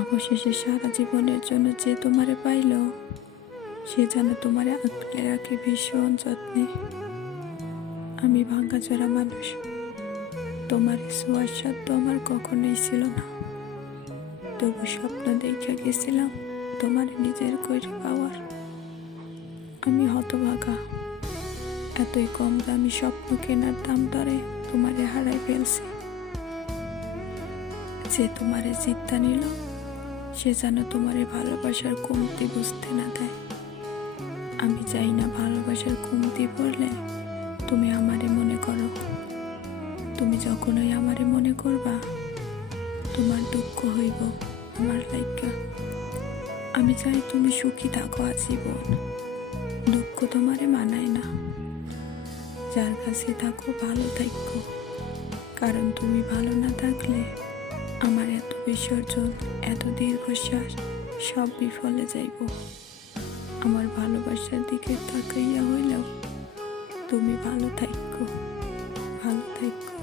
অবশেষে সারা জীবনের জন্য যে তোমারে পাইল, সে যেন তোমারে আঁকড়ে রাখে ভীষণ যত্নে। আমি ভাঙাচোরা মানুষ, তোমার ছোঁয়ার সাধ্য আমার কখনোই ছিল না। তবু স্বপ্ন দেখে গেছিলাম তোমার নিজের কইরে পাওয়ার। আমি হতভাগা, এতই কম দামি স্বপ্ন কেনার দাম দরে তোমারে হারাই ফেলছি। যে তোমারে জিততা নিল, সে যেন তোমারে ভালোবাসার কমতি বুঝতে না দেয়। আমি চাই না ভালোবাসার কমতি পড়লে তুমি আমারে মনে করো। তুমি যখনই আমারে মনে করবা, তোমার দুঃখ হইব আমার লাইগা। আমি চাই তুমি সুখী থাকো আজীবন। দুঃখ তোমারে মানায় না। যার কাছে থাকো ভালো থাকো, কারণ তুমি ভালো না থাকলে আমার এত বিসর্জন, এত দীর্ঘশ্বাস সব বিফলে যাইব। আমার ভালোবাসার দিকে তাকাইয়া হইলেও তুমি ভালো থাকো, ভালো থাকো।